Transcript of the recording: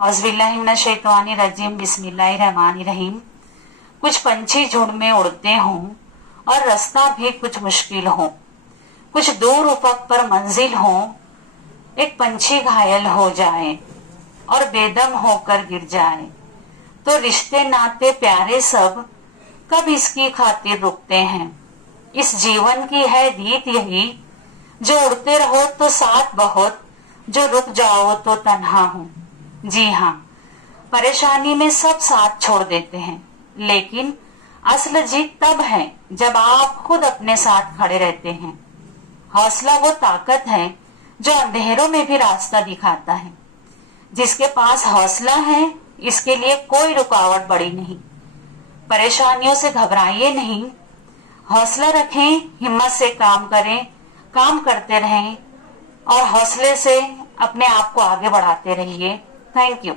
औज़ुबिल्लाहिमिनश्शैतानिर्रजीम बिस्मिल्लाहिर्रहमानिर्रहीम। कुछ पंछी झुंड में उड़ते हों और रास्ता भी कुछ मुश्किल हो, कुछ दूर उफक पर मंजिल हो, एक पंछी घायल हो जाए और बेदम होकर गिर जाए, तो रिश्ते नाते प्यारे सब कब इसकी खातिर रुकते हैं। इस जीवन की है रीत यही, जो उड़ते रहो तो साथ बहुत, जो रुक जाओ तो तन्हा हूं। जी हाँ, परेशानी में सब साथ छोड़ देते हैं, लेकिन असल जीत तब है जब आप खुद अपने साथ खड़े रहते हैं। हौसला वो ताकत है जो अंधेरों में भी रास्ता दिखाता है। जिसके पास हौसला है, इसके लिए कोई रुकावट बड़ी नहीं। परेशानियों से घबराइए नहीं, हौसला रखें, हिम्मत से काम करें, काम करते रहें और हौसले से अपने आप को आगे बढ़ाते रहिए। Thank you.